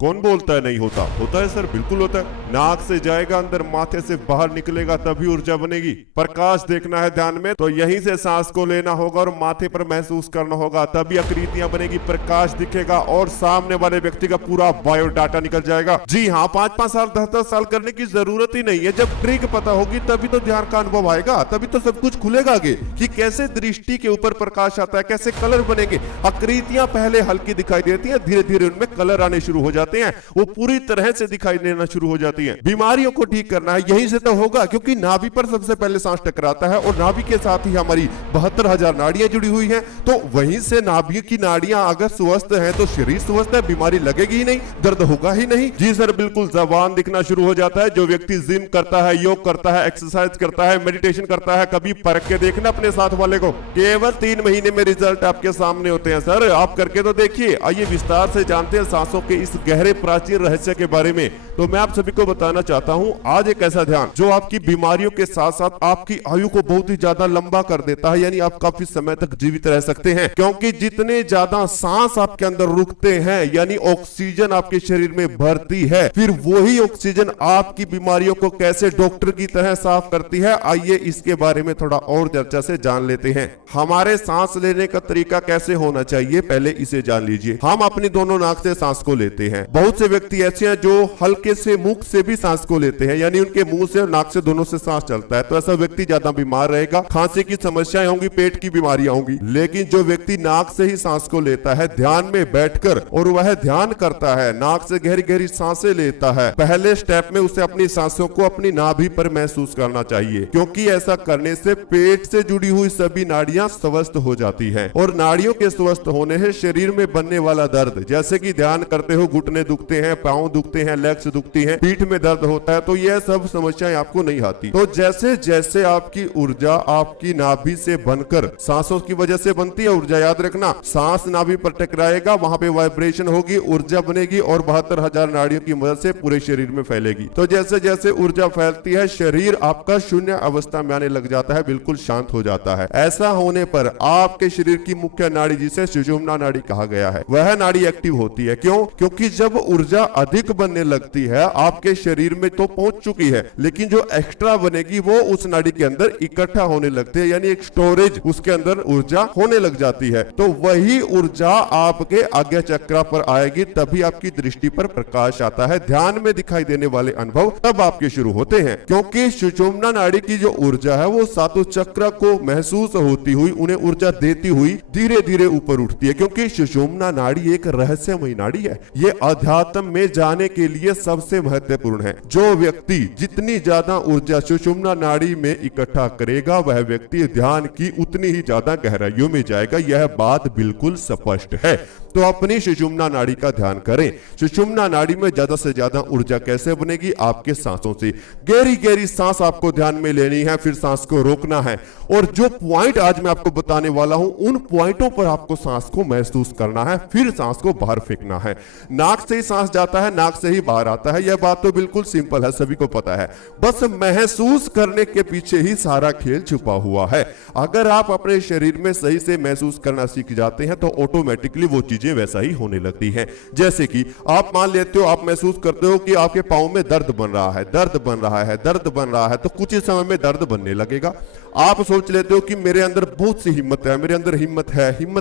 कौन बोलता है नहीं होता? होता है सर, बिल्कुल होता है। नाक से जाएगा अंदर, माथे से बाहर निकलेगा, तभी ऊर्जा बनेगी। प्रकाश देखना है ध्यान में तो यहीं से सांस को लेना होगा और माथे पर महसूस करना होगा, तभी आकृतियां बनेगी, प्रकाश दिखेगा और सामने वाले व्यक्ति का पूरा बायोडाटा निकल जाएगा। जी हाँ, 5-5 साल 10-10 साल करने की जरूरत ही नहीं है। जब ट्रिक पता होगी तभी तो ध्यान का अनुभव आएगा, तभी तो सब कुछ खुलेगा आगे कि कैसे दृष्टि के ऊपर प्रकाश आता है, कैसे कलर बनेंगे। आकृतियां पहले हल्की दिखाई देती है, धीरे धीरे उनमें कलर आने शुरू हो जाते हैं, वो पूरी तरह से दिखाई देना शुरू हो जाती है। बीमारियों को ठीक करना है यहीं से तो होगा, क्योंकि नाभि पर सबसे पहले सांस टकराता है और नाभि के साथ ही हमारी 72,000 नाड़ियां जुड़ी हुई हैं। तो वहीं से नाभि की नाड़ियां अगर स्वस्थ हैं तो शरीर स्वस्थ है, बीमारी लगेगी ही नहीं, दर्द होगा ही नहीं। जी सर, बिल्कुल जबान दिखना शुरू हो जाता है। जो व्यक्ति जिम करता है, योग करता है, एक्सरसाइज करता है, मेडिटेशन करता है, कभी परख के देखना अपने साथ वाले को। केवल 3 महीने में रिजल्ट आपके सामने होते हैं सर, आप करके तो देखिए। आइए विस्तार से जानते हैं सांसों के इस गहरे प्राचीन रहस्य के बारे में। तो मैं आप सभी को बताना चाहता हूं आज एक ऐसा ध्यान जो आपकी बीमारियों के साथ साथ आपकी आयु को बहुत ही ज्यादा लंबा कर देता है, यानी आप काफी समय तक जीवित रह सकते हैं। क्योंकि जितने ज्यादा सांस आपके अंदर रुकते हैं, यानी ऑक्सीजन आपके शरीर में भरती है, फिर वही ऑक्सीजन आपकी बीमारियों को कैसे डॉक्टर की तरह साफ करती है। आइए इसके बारे में थोड़ा और चर्चा से जान लेते हैं। हमारे सांस लेने का तरीका कैसे होना चाहिए, पहले इसे जान लीजिए। हम अपनी दोनों नाक से सांस को लेते हैं। बहुत से व्यक्ति ऐसे हैं जो हल्के से मुख से भी सांस को लेते हैं, यानी उनके मुंह से और नाक से दोनों से सांस चलता है। तो ऐसा व्यक्ति ज्यादा बीमार रहेगा, खांसी की समस्याएं होंगी, पेट की बीमारियां होंगी। लेकिन जो व्यक्ति नाक से ही सांस को लेता है ध्यान में बैठकर, और वह ध्यान करता है, नाक से गहरी गहरी सांसें लेता है, पहले स्टेप में उसे अपनी सांसों को अपनी नाभि पर महसूस करना चाहिए, क्योंकि ऐसा करने से पेट से जुड़ी हुई सभी नाड़ियां स्वस्थ हो जाती हैं। और नाड़ियों के स्वस्थ होने से शरीर में बनने वाला दर्द, जैसे कि ध्यान करते हो घुटने दुखते हैं, पांव दुखते हैं, लेग्स दुखती हैं, पीठ में दर्द होता है, तो यह सब समस्याएं आपको नहीं आती। तो जैसे जैसे आपकी ऊर्जा आपकी नाभि से बनकर सांसों की वजह से बनती है, ऊर्जा याद रखना, सांस नाभि पर टकराएगा, वहां पे वाइब्रेशन होगी, ऊर्जा बनेगी और 72,000 नाड़ियों की मदद से पूरे शरीर में फैलेगी। तो जैसे जैसे ऊर्जा फैलती है, शरीर आपका शून्य अवस्था में आने लग जाता है, बिल्कुल शांत हो जाता है। ऐसा होने पर आपके शरीर की मुख्य नाड़ी, जिसे सुषुम्ना नाड़ी कहा गया है, वह नाड़ी एक्टिव होती है। क्यों? क्योंकि जब ऊर्जा अधिक बनने लगती है, आपके शरीर में तो पहुंच चुकी है, लेकिन जो एक्स्ट्रा बनेगी वो उस नाड़ी के अंदर इकट्ठा होने लगती है, यानी एक स्टोरेज उसके अंदर ऊर्जा होने लग जाती है। तो वही ऊर्जा आपके आज्ञा चक्र पर आएगी, तभी आपकी दृष्टि पर प्रकाश आता है। ध्यान में दिखाई देने वाले अनुभव तब आपके शुरू होते हैं, क्योंकि सुषुम्ना नाड़ी की जो ऊर्जा है वो सातों चक्र को महसूस होती हुई, उन्हें ऊर्जा देती हुई धीरे धीरे ऊपर उठती है। क्योंकि सुषुम्ना नाड़ी एक रहस्यमयी नाड़ी है, ये अध्यात्म में जाने के लिए सबसे महत्वपूर्ण है। जो व्यक्ति जितनी ज्यादा ऊर्जा सुषुम्ना नाड़ी में इकट्ठा करेगा, वह व्यक्ति ध्यान की उतनी ही ज्यादा गहराइयों में जाएगा। यह बात बिल्कुल स्पष्ट है। तो अपनी सुषुम्ना नाड़ी का ध्यान करें। सुषुम्ना नाड़ी में ज्यादा से ज्यादा ऊर्जा कैसे बनेगी? आपके सांसों से। गहरी गहरी सांस आपको ध्यान में लेनी है, फिर सांस को रोकना है, और जो पॉइंट आज मैं आपको बताने वाला हूं, उन पॉइंटों पर आपको सांस को महसूस करना है, फिर सांस को बाहर फेंकना है। नाक से ही सांस जाता है, नाक से ही बाहर आता है, यह बात तो बिल्कुल सिंपल है, सभी को पता है। बस महसूस करने के पीछे ही सारा खेल छुपा हुआ है। अगर आप अपने शरीर में सही से महसूस करना सीख जाते हैं तो ऑटोमेटिकली वो चीजें वैसा ही होने लगती हैं। जैसे कि आप मान लेते हो, आप महसूस करते हो कि आपके पांव में दर्द बन रहा है, दर्द बन रहा है, दर्द बन रहा है, तो कुछ ही समय में दर्द बनने लगेगा। आप सोच लेते हो कि मेरे अंदर बहुत सी हिम्मत है, मेरे अंदर हिम्मत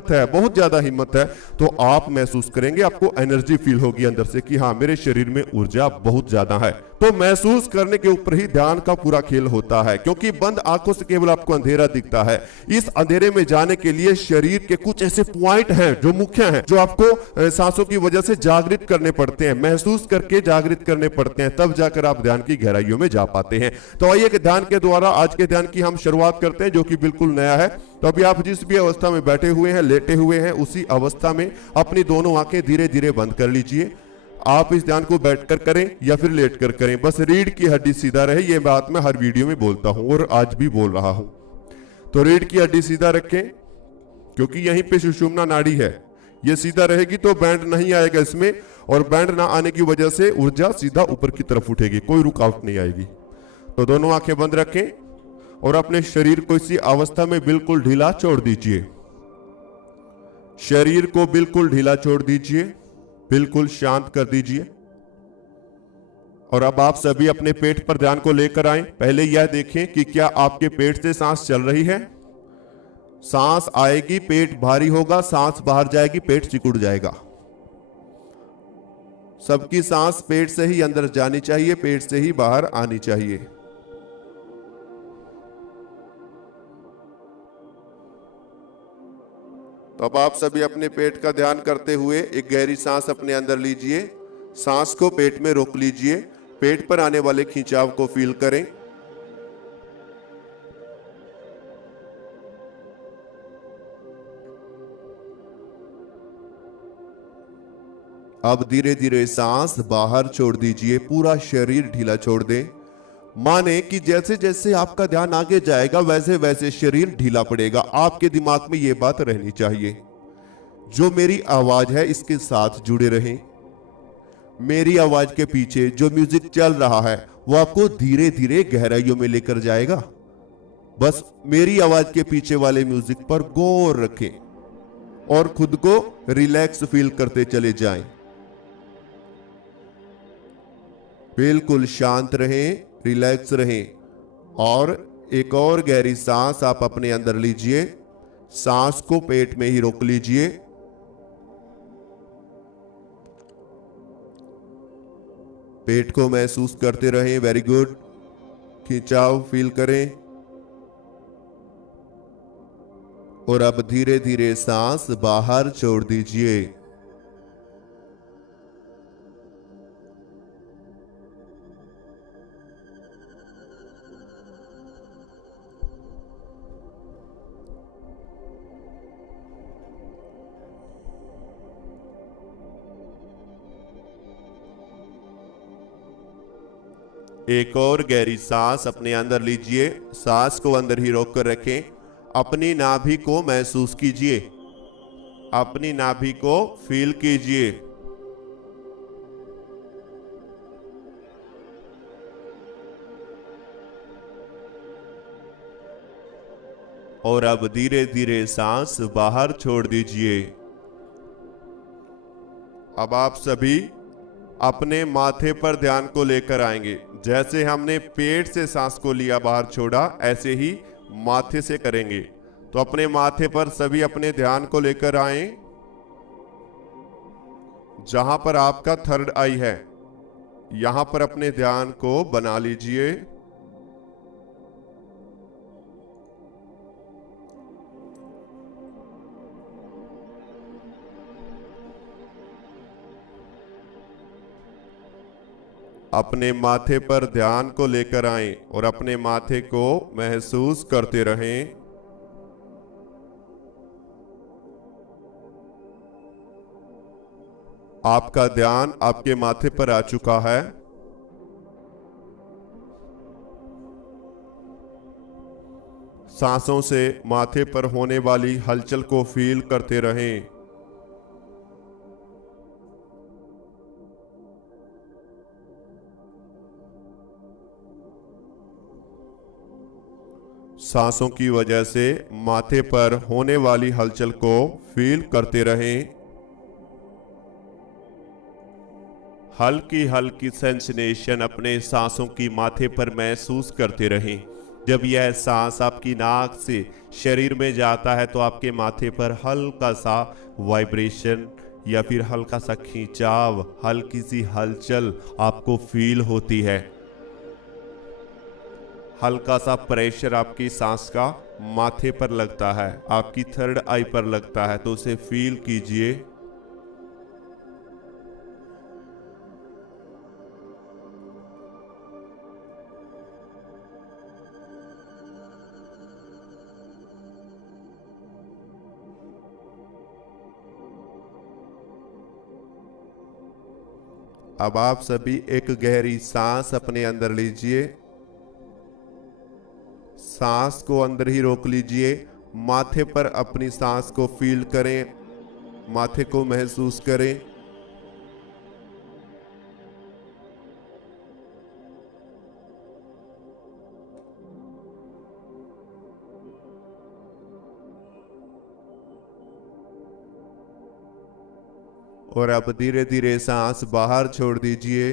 है, बहुत ज्यादा हिम्मत है, तो आप महसूस करेंगे, आपको एनर्जी फील होगी अंदर से कि हाँ, मेरे शरीर में ऊर्जा बहुत ज्यादा है। तो महसूस करने के ऊपर ही ध्यान का पूरा खेल होता है, क्योंकि बंद आंखों से केवल आपको अंधेरा दिखता है। इस अंधेरे में जाने के लिए शरीर के कुछ ऐसे पॉइंट हैं जो मुख्य हैं, जो आपको सांसों की वजह से जागृत करने पड़ते हैं, महसूस करके जागृत करने पड़ते हैं, तब जाकर आप ध्यान की गहराइयों में जा पाते हैं। तो आइए कि ध्यान के द्वारा आज के ध्यान की हम शुरुआत करते हैं, जो कि बिल्कुल नया है। तो अभी आप जिस भी अवस्था में बैठे हुए हैं, लेटे हुए हैं, उसी अवस्था में अपनी दोनों आंखें धीरे धीरे बंद कर लीजिए। आप इस ध्यान को बैठकर करें या फिर लेटकर करें, बस रीढ़ की हड्डी सीधा रहे। ये बात मैं हर वीडियो में बोलता हूं और आज भी बोल रहा हूं। तो रीढ़ की हड्डी सीधा रखें, क्योंकि यहीं पे सुषुम्ना नाड़ी है। ये सीधा रहेगी तो बैंड नहीं आएगा इसमें, और बैंड ना आने की वजह से ऊर्जा सीधा ऊपर की तरफ उठेगी, कोई रुकावट नहीं आएगी। तो दोनों आंखें बंद रखें और अपने शरीर को इसी अवस्था में बिल्कुल ढीला छोड़ दीजिए। शरीर को बिल्कुल ढीला छोड़ दीजिए। बिल्कुल शांत कर दीजिए। और अब आप सभी अपने पेट पर ध्यान को लेकर आए। पहले यह देखें कि क्या आपके पेट से सांस चल रही है। सांस आएगी पेट भारी होगा, सांस बाहर जाएगी पेट सिकुड़ जाएगा। सबकी सांस पेट से ही अंदर जानी चाहिए, पेट से ही बाहर आनी चाहिए। तो अब आप सभी अपने पेट का ध्यान करते हुए एक गहरी सांस अपने अंदर लीजिए। सांस को पेट में रोक लीजिए। पेट पर आने वाले खिंचाव को फील करें। अब धीरे धीरे सांस बाहर छोड़ दीजिए, पूरा शरीर ढीला छोड़ दें। माने कि जैसे जैसे आपका ध्यान आगे जाएगा वैसे वैसे शरीर ढीला पड़ेगा। आपके दिमाग में यह बात रहनी चाहिए, जो मेरी आवाज है इसके साथ जुड़े रहें। मेरी आवाज के पीछे जो म्यूजिक चल रहा है वो आपको धीरे धीरे गहराइयों में लेकर जाएगा। बस मेरी आवाज के पीछे वाले म्यूजिक पर गौर रखें और खुद को रिलैक्स फील करते चले जाएं। बिल्कुल शांत रहें, रिलैक्स रहें। और एक और गहरी सांस आप अपने अंदर लीजिए। सांस को पेट में ही रोक लीजिए। पेट को महसूस करते रहें। Very good. खिंचाव फील करें। और अब धीरे धीरे सांस बाहर छोड़ दीजिए। एक और गहरी सांस अपने अंदर लीजिए। सांस को अंदर ही रोक कर रखें। अपनी नाभि को महसूस कीजिए। अपनी नाभि को फील कीजिए। और अब धीरे धीरे सांस बाहर छोड़ दीजिए। अब आप सभी अपने माथे पर ध्यान को लेकर आएंगे। जैसे हमने पेट से सांस को लिया बाहर छोड़ा, ऐसे ही माथे से करेंगे। तो अपने माथे पर सभी अपने ध्यान को लेकर आए। जहां पर आपका थर्ड आई है यहां पर अपने ध्यान को बना लीजिए। अपने माथे पर ध्यान को लेकर आएं और अपने माथे को महसूस करते रहें। आपका ध्यान आपके माथे पर आ चुका है। सांसों से माथे पर होने वाली हलचल को फील करते रहें। सांसों की वजह से माथे पर होने वाली हलचल को फील करते रहें। हल्की हल्की सेंसेशन अपने सांसों की माथे पर महसूस करते रहें। जब यह सांस आपकी नाक से शरीर में जाता है तो आपके माथे पर हल्का सा वाइब्रेशन या फिर हल्का सा खिंचाव, हल्की सी हलचल आपको फील होती है। हल्का सा प्रेशर आपकी सांस का माथे पर लगता है, आपकी थर्ड आई पर लगता है, तो उसे फील कीजिए। अब आप सभी एक गहरी सांस अपने अंदर लीजिए। सांस को अंदर ही रोक लीजिए। माथे पर अपनी सांस को फील करें, माथे को महसूस करें। और अब धीरे धीरे सांस बाहर छोड़ दीजिए।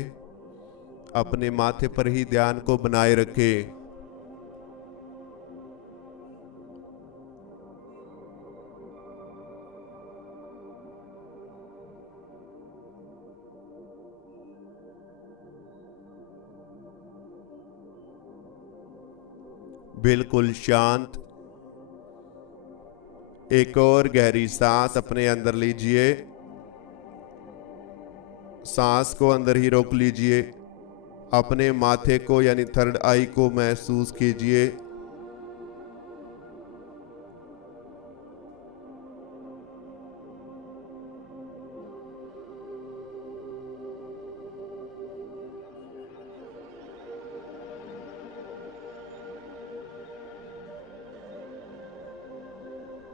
अपने माथे पर ही ध्यान को बनाए रखें। बिल्कुल शांत। एक और गहरी सांस अपने अंदर लीजिए। सांस को अंदर ही रोक लीजिए। अपने माथे को यानी थर्ड आई को महसूस कीजिए।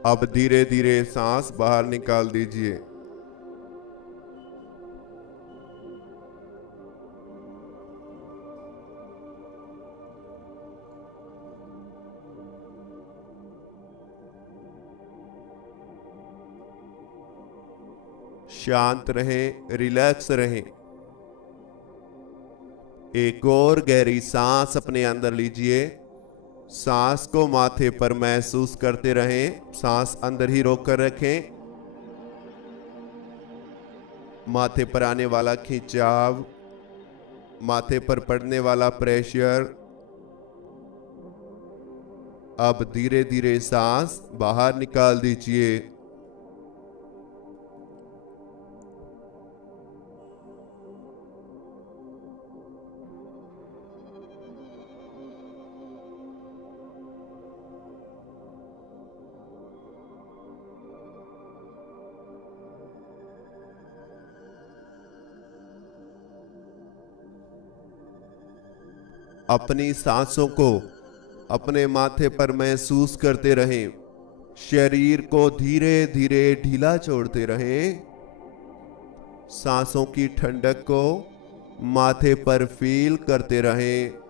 अब धीरे धीरे सांस बाहर निकाल दीजिए। शांत रहें, रिलैक्स रहें। एक और गहरी सांस अपने अंदर लीजिए। सांस को माथे पर महसूस करते रहें। सांस अंदर ही रोक कर रखें। माथे पर आने वाला खिंचाव, माथे पर पड़ने वाला प्रेशर। अब धीरे धीरे सांस बाहर निकाल दीजिए। अपनी सांसों को अपने माथे पर महसूस करते रहें। शरीर को धीरे धीरे ढीला छोड़ते रहें। सांसों की ठंडक को माथे पर फील करते रहें।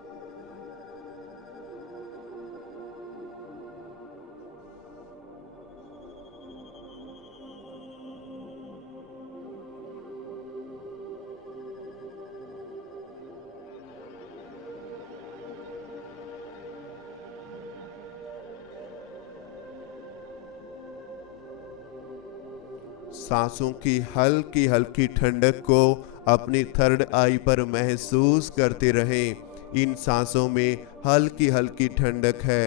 सांसों की हल्की हल्की ठंडक को अपनी थर्ड आई पर महसूस करते रहें। इन सांसों में हल्की हल्की ठंडक है।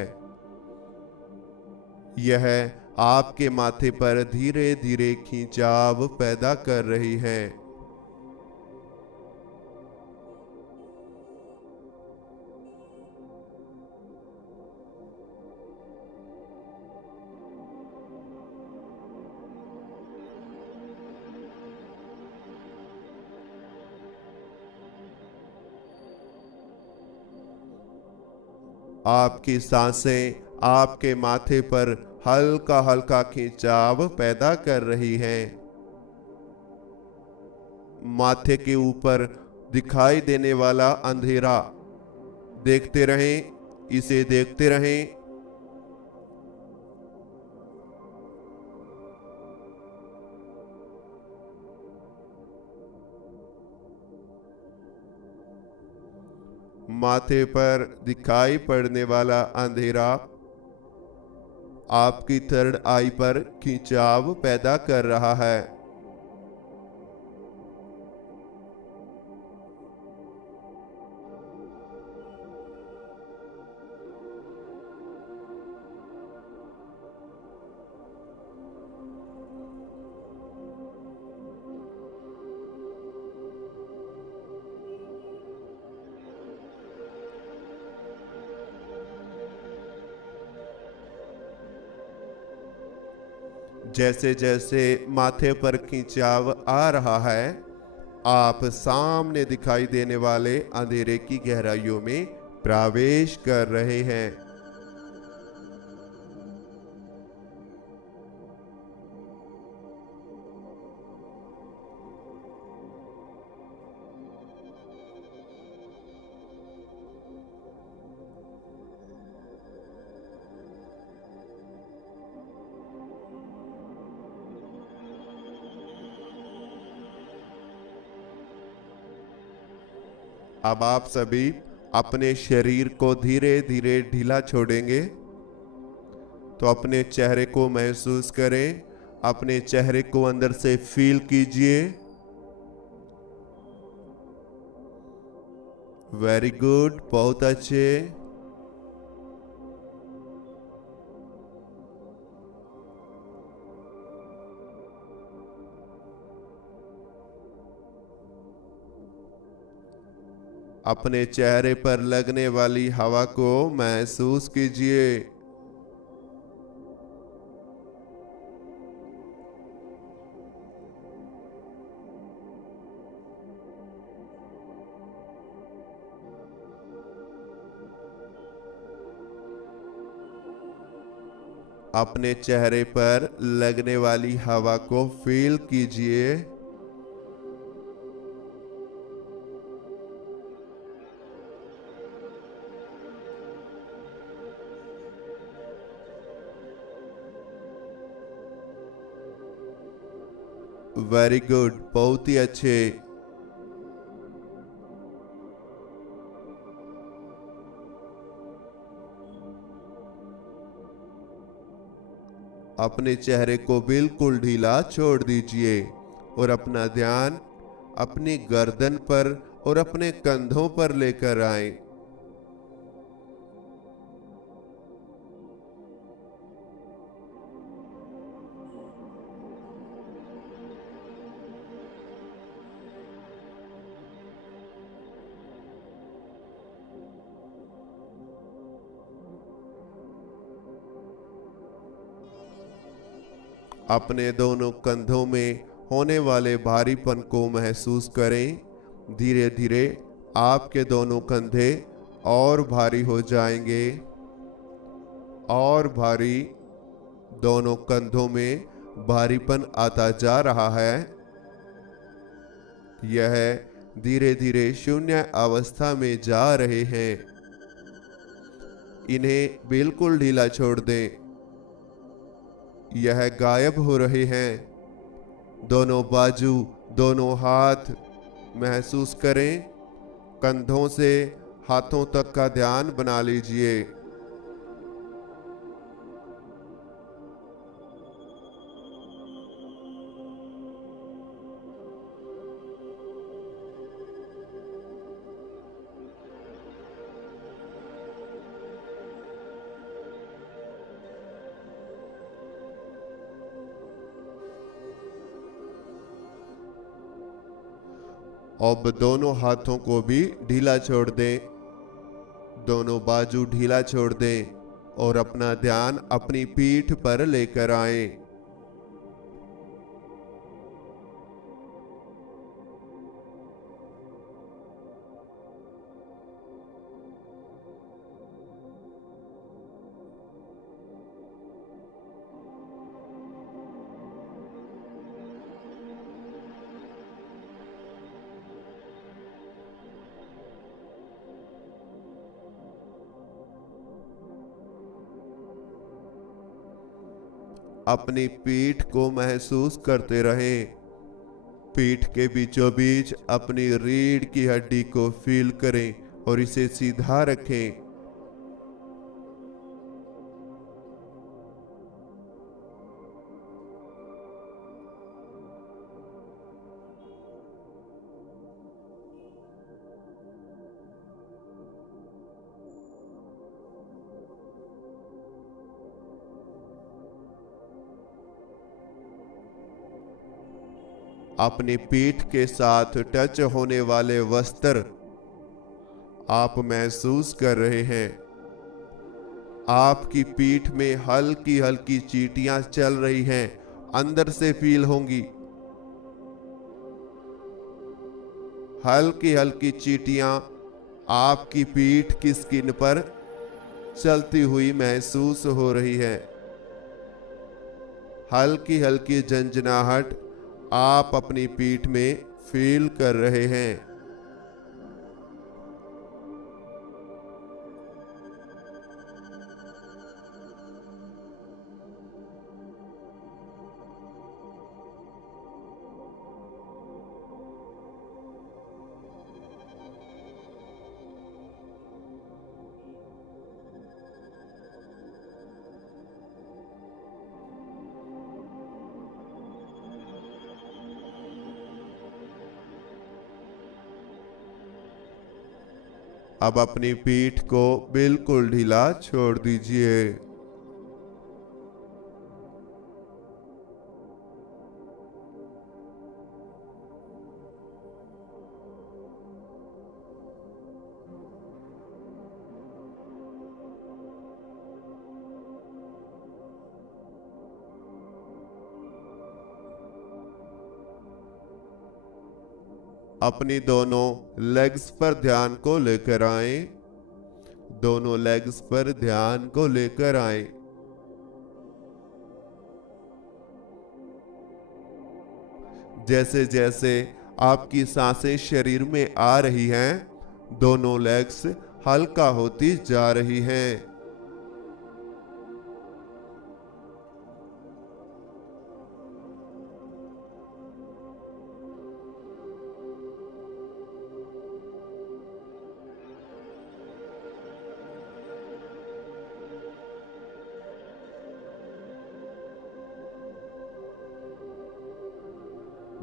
यह आपके माथे पर धीरे धीरे खिंचाव पैदा कर रही है। आपकी सांसें आपके माथे पर हल्का हल्का खिंचाव पैदा कर रही हैं। माथे के ऊपर दिखाई देने वाला अंधेरा देखते रहें, इसे देखते रहें। माथे पर दिखाई पड़ने वाला अंधेरा आपकी थर्ड आई पर खिंचाव पैदा कर रहा है। जैसे जैसे माथे पर खिंचाव आ रहा है, आप सामने दिखाई देने वाले अंधेरे की गहराइयों में प्रवेश कर रहे हैं। अब आप सभी अपने शरीर को धीरे धीरे ढीला छोड़ेंगे। तो अपने चेहरे को महसूस करें, अपने चेहरे को अंदर से फील कीजिए। वेरी गुड, बहुत अच्छे। अपने चेहरे पर लगने वाली हवा को महसूस कीजिए। अपने चेहरे पर लगने वाली हवा को फील कीजिए। वेरी गुड, बहुत ही अच्छे। अपने चेहरे को बिल्कुल ढीला छोड़ दीजिए और अपना ध्यान अपनी गर्दन पर और अपने कंधों पर लेकर आए। अपने दोनों कंधों में होने वाले भारीपन को महसूस करें। धीरे धीरे आपके दोनों कंधे और भारी हो जाएंगे और भारी। दोनों कंधों में भारीपन आता जा रहा है। यह धीरे धीरे शून्य अवस्था में जा रहे हैं। इन्हें बिल्कुल ढीला छोड़ दें। यह गायब हो रहे हैं। दोनों बाजू, दोनों हाथ महसूस करें। कंधों से हाथों तक का ध्यान बना लीजिए। अब दोनों हाथों को भी ढीला छोड़ दें। दोनों बाजू ढीला छोड़ दें और अपना ध्यान अपनी पीठ पर लेकर आएं। अपनी पीठ को महसूस करते रहें। पीठ के बीचों बीच अपनी रीढ़ की हड्डी को फील करें और इसे सीधा रखें। अपनी पीठ के साथ टच होने वाले वस्त्र आप महसूस कर रहे हैं। आपकी पीठ में हल्की हल्की चींटियां चल रही हैं, अंदर से फील होंगी। हल्की हल्की चींटियां आपकी पीठ की स्किन पर चलती हुई महसूस हो रही है। हल्की हल्की झंझनाहट आप अपनी पीठ में फील कर रहे हैं। अब अपनी पीठ को बिल्कुल ढीला छोड़ दीजिए। अपनी दोनों लेग्स पर ध्यान को लेकर आए। दोनों लेग्स पर ध्यान को लेकर आए। जैसे जैसे आपकी सांसें शरीर में आ रही हैं, दोनों लेग्स हल्का होती जा रही हैं।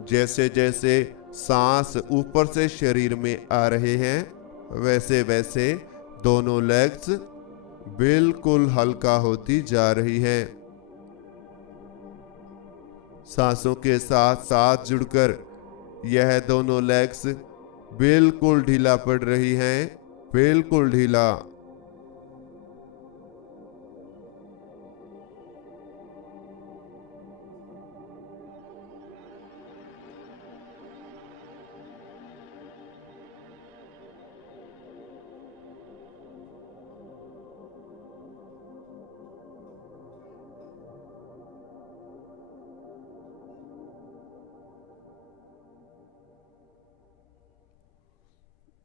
जैसे जैसे सांस ऊपर से शरीर में आ रहे हैं, वैसे वैसे दोनों लेग्स बिल्कुल हल्का होती जा रही हैं। सांसों के साथ साथ जुड़कर यह दोनों लेग्स बिल्कुल ढीला पड़ रही हैं, बिल्कुल ढीला।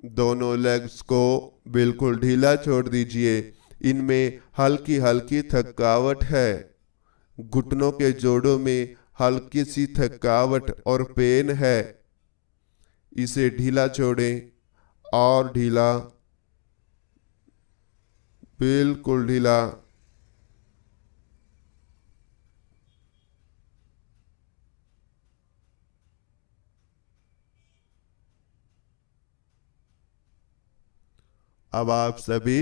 दोनों लेग्स को बिल्कुल ढीला छोड़ दीजिए। इनमें हल्की हल्की थकावट है। घुटनों के जोड़ों में हल्की सी थकावट और पेन है। इसे ढीला छोड़ें और ढीला, बिल्कुल ढीला। अब आप सभी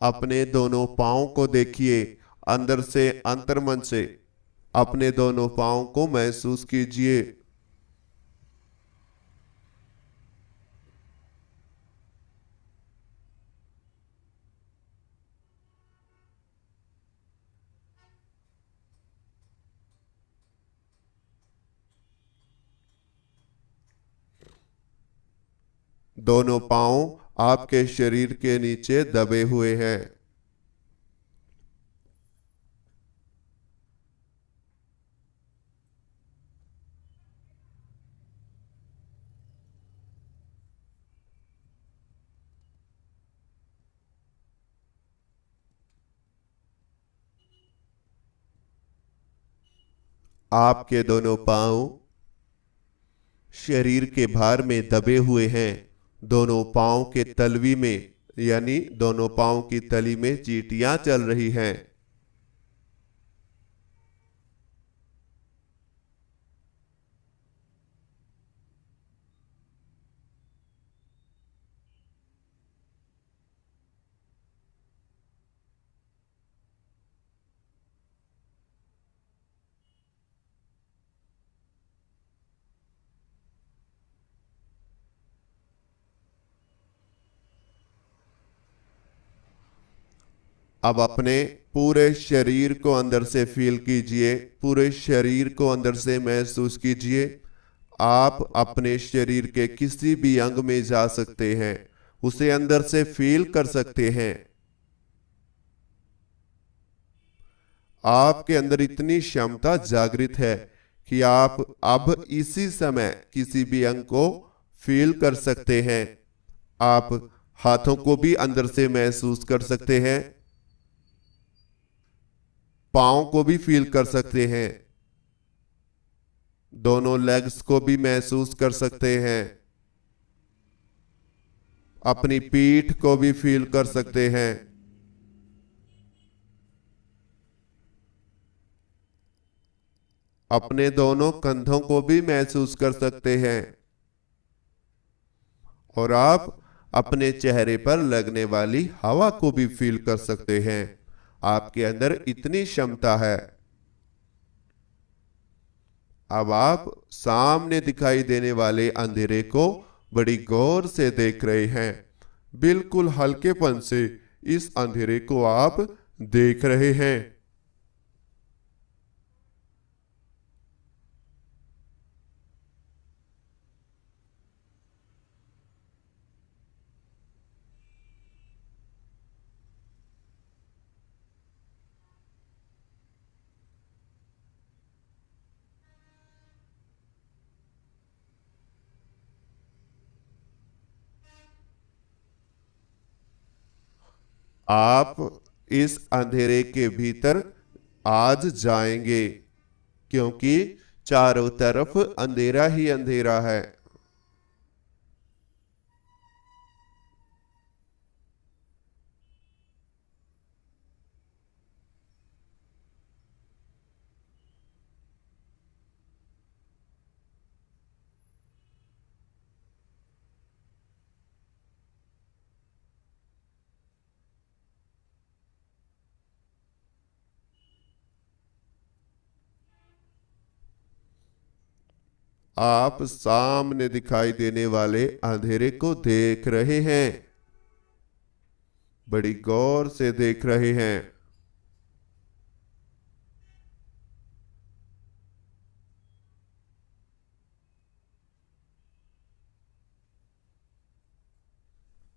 अपने दोनों पांव को देखिए। अंदर से अंतर्मन से अपने दोनों पांव को महसूस कीजिए। दोनों पांव आपके शरीर के नीचे दबे हुए हैं। आपके दोनों पांव शरीर के भार में दबे हुए हैं। दोनों पांव के तलवी में यानी दोनों पांव की तली में चींटियां चल रही हैं। अब अपने पूरे शरीर को अंदर से फील कीजिए। पूरे शरीर को अंदर से महसूस कीजिए। आप अपने शरीर के किसी भी अंग में जा सकते हैं, उसे अंदर से फील कर सकते हैं। आपके अंदर इतनी क्षमता जागृत है कि आप अब इसी समय किसी भी अंग को फील कर सकते हैं। आप हाथों को भी अंदर से महसूस कर सकते हैं। पाँव को भी फील कर सकते हैं। दोनों लेग्स को भी महसूस कर सकते हैं। अपनी पीठ को भी फील कर सकते हैं। अपने दोनों कंधों को भी महसूस कर सकते हैं। और आप अपने चेहरे पर लगने वाली हवा को भी फील कर सकते हैं। आपके अंदर इतनी क्षमता है। अब आप सामने दिखाई देने वाले अंधेरे को बड़ी गौर से देख रहे हैं। बिल्कुल हल्केपन से इस अंधेरे को आप देख रहे हैं। आप इस अंधेरे के भीतर आज जाएंगे, क्योंकि चारों तरफ अंधेरा ही अंधेरा है। आप सामने दिखाई देने वाले अंधेरे को देख रहे हैं, बड़ी गौर से देख रहे हैं।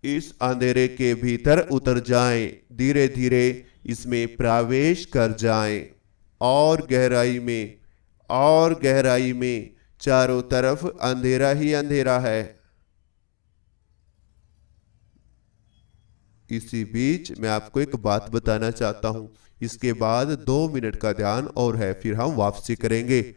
इस अंधेरे के भीतर उतर जाएं, धीरे धीरे इसमें प्रवेश कर जाएं, और गहराई में चारों तरफ अंधेरा ही अंधेरा है। इसी बीच मैं आपको एक बात बताना चाहता हूं। इसके बाद 2 मिनट का ध्यान और है, फिर हम वापसी करेंगे।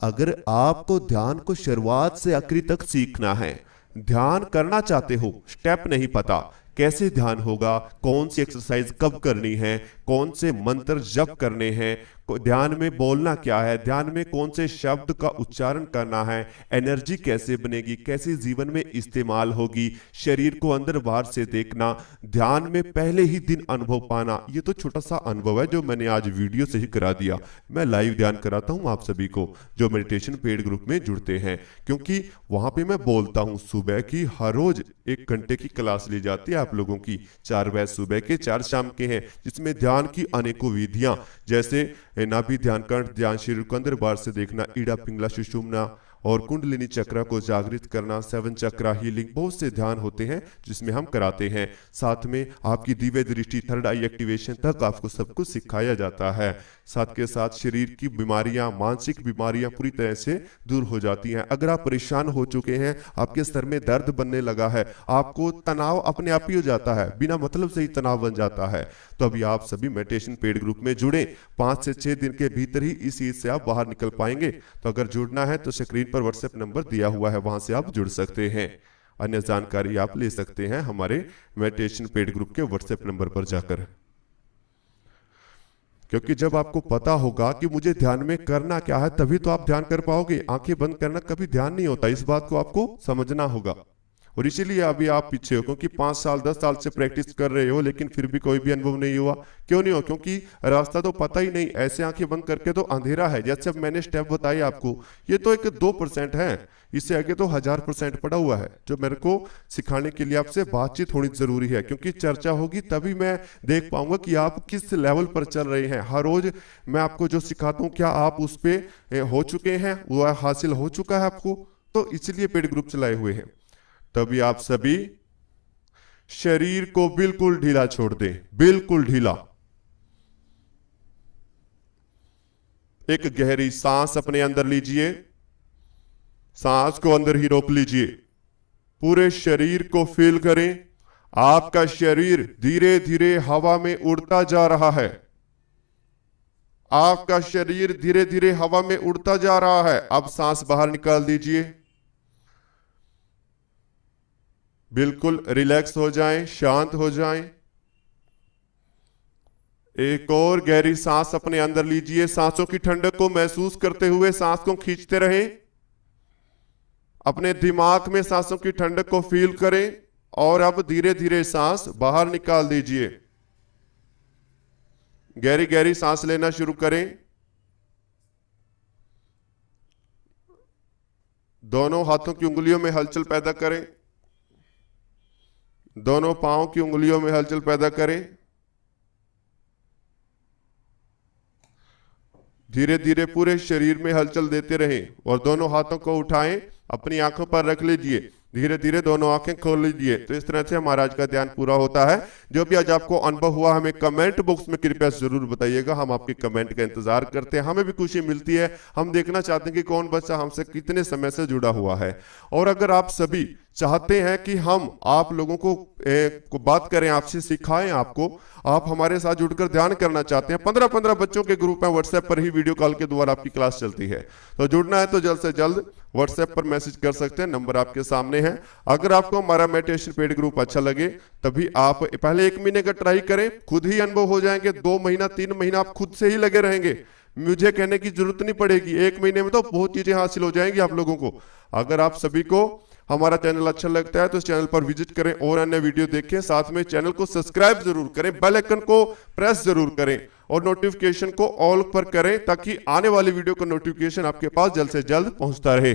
अगर आपको ध्यान को शुरुआत से आखिरी तक सीखना है, ध्यान करना चाहते हो, स्टेप नहीं पता कैसे ध्यान होगा, कौन सी एक्सरसाइज कब करनी है, कौन से मंत्र जप करने हैं, ध्यान में बोलना क्या है, ध्यान में कौन से शब्द का उच्चारण करना है, एनर्जी कैसे बनेगी, कैसे जीवन में इस्तेमाल होगी, शरीर को अंदर बाहर से देखना, ध्यान में पहले ही दिन अनुभव पाना, ये तो छोटा सा अनुभव है जो मैंने आज वीडियो से ही करा दिया। मैं लाइव ध्यान कराता हूं आप सभी को जो मेडिटेशन पेड ग्रुप में जुड़ते हैं, क्योंकि वहां पे मैं बोलता हूं सुबह की हर रोज 1 घंटे की क्लास ली जाती है आप लोगों की। 4 बैच सुबह के, 4 शाम के हैं, जिसमें ध्यान की अनेकों विधियां, जैसे नाभि ध्यान, कंठ ध्यान, शरीर को अंदर बाहर से देखना, ईड़ा पिंगला सुषुम्ना और कुंडलिनी चक्र को जागृत करना, 7 चक्र हीलिंग, बहुत से ध्यान होते हैं जिसमें हम कराते हैं। साथ में आपकी दिव्य दृष्टि, थर्ड आई एक्टिवेशन तक आपको सब कुछ सिखाया जाता है। साथ के साथ शरीर की बीमारियां, मानसिक बीमारियां पूरी तरह से दूर हो जाती हैं। अगर आप परेशान हो चुके हैं, आपके सर में दर्द बनने लगा है, आपको तनाव अपने आप ही हो जाता है, बिना मतलब से ही तनाव बन जाता है, तो अभी आप सभी मेडिटेशन पेड ग्रुप में जुड़े। 5 से 6 दिन के भीतर ही इस चीज से आप बाहर निकल पाएंगे। तो अगर जुड़ना है तो स्क्रीन पर व्हाट्सएप नंबर दिया हुआ है, वहां से आप जुड़ सकते हैं। अन्य जानकारी आप ले सकते हैं हमारे मेडिटेशन पेड ग्रुप के व्हाट्सएप नंबर पर जाकर, क्योंकि जब आपको पता होगा कि मुझे ध्यान में करना क्या है, तभी तो आप ध्यान कर पाओगे। आंखें बंद करना कभी ध्यान नहीं होता, इस बात को आपको समझना होगा। और इसीलिए अभी आप पीछे हो, क्योंकि 5 साल 10 साल से प्रैक्टिस कर रहे हो, लेकिन फिर भी कोई भी अनुभव नहीं हुआ। क्यों नहीं हुआ? क्योंकि रास्ता तो पता ही नहीं। ऐसे आंखें बंद करके तो अंधेरा है। जैसे अब मैंने स्टेप बताए आपको, ये तो एक 2% है, इससे आगे तो 1000% पड़ा हुआ है, जो मेरे को सिखाने के लिए आपसे बातचीत होनी जरूरी है, क्योंकि चर्चा होगी तभी मैं देख पाऊंगा कि आप किस लेवल पर चल रहे हैं। हर रोज मैं आपको जो सिखाता हूँ, क्या आप उस पर हो चुके हैं, वो हासिल हो चुका है आपको? तो इसलिए पेड ग्रुप चलाए हुए हैं। तभी आप सभी शरीर को बिल्कुल ढीला छोड़ दें, बिल्कुल ढीला। एक गहरी सांस अपने अंदर लीजिए, सांस को अंदर ही रोक लीजिए, पूरे शरीर को फील करें। आपका शरीर धीरे धीरे हवा में उड़ता जा रहा है, आपका शरीर धीरे धीरे हवा में उड़ता जा रहा है। अब सांस बाहर निकाल दीजिए, बिल्कुल रिलैक्स हो जाएं, शांत हो जाएं। एक और गहरी सांस अपने अंदर लीजिए, सांसों की ठंडक को महसूस करते हुए सांस को खींचते रहें। अपने दिमाग में सांसों की ठंडक को फील करें। और अब धीरे धीरे सांस बाहर निकाल दीजिए। गहरी गहरी सांस लेना शुरू करें। दोनों हाथों की उंगलियों में हलचल पैदा करें। दोनों पांव की उंगलियों में हलचल पैदा करें। धीरे धीरे पूरे शरीर में हलचल देते रहें और दोनों हाथों को उठाएं, अपनी आंखों पर रख लीजिए। धीरे धीरे दोनों आंखें खोल लीजिए। तो इस तरह से हमारा आज का ध्यान पूरा होता है। जो भी आज आपको अनुभव हुआ हमें कमेंट बॉक्स में कृपया जरूर बताइएगा। हम आपके कमेंट का इंतजार करते हैं, हमें भी खुशी मिलती है। हम देखना चाहते हैं कि कौन बच्चा हमसे कितने समय से जुड़ा हुआ है। और अगर आप सभी चाहते हैं कि हम आप लोगों को बात करें, आपसे सिखाएं, आपको आप हमारे साथ जुड़कर ध्यान करना चाहते हैं, 15-15 बच्चों के ग्रुप में व्हाट्सएप पर ही वीडियो कॉल के द्वारा आपकी क्लास चलती है। तो जुड़ना है तो जल्द से जल्द व्हाट्सएप पर मैसेज कर सकते हैं, नंबर आपके सामने है। अगर आपको हमारा मेडिटेशन पेड ग्रुप अच्छा लगे तभी आप पहले 1 महीने का ट्राई करें, खुद ही अनुभव हो जाएंगे। 2 महीना 3 महीना आप खुद से ही लगे रहेंगे, मुझे कहने की जरूरत नहीं पड़ेगी। 1 महीने में तो बहुत चीजें हासिल हो जाएंगी आप लोगों को। अगर आप सभी को हमारा चैनल अच्छा लगता है तो इस चैनल पर विजिट करें और अन्य वीडियो देखें। साथ में चैनल को सब्सक्राइब जरूर करें, बेल आइकन को प्रेस जरूर करें और नोटिफिकेशन को ऑल पर करें ताकि आने वाली वीडियो का नोटिफिकेशन आपके पास जल्द से जल्द पहुंचता रहे।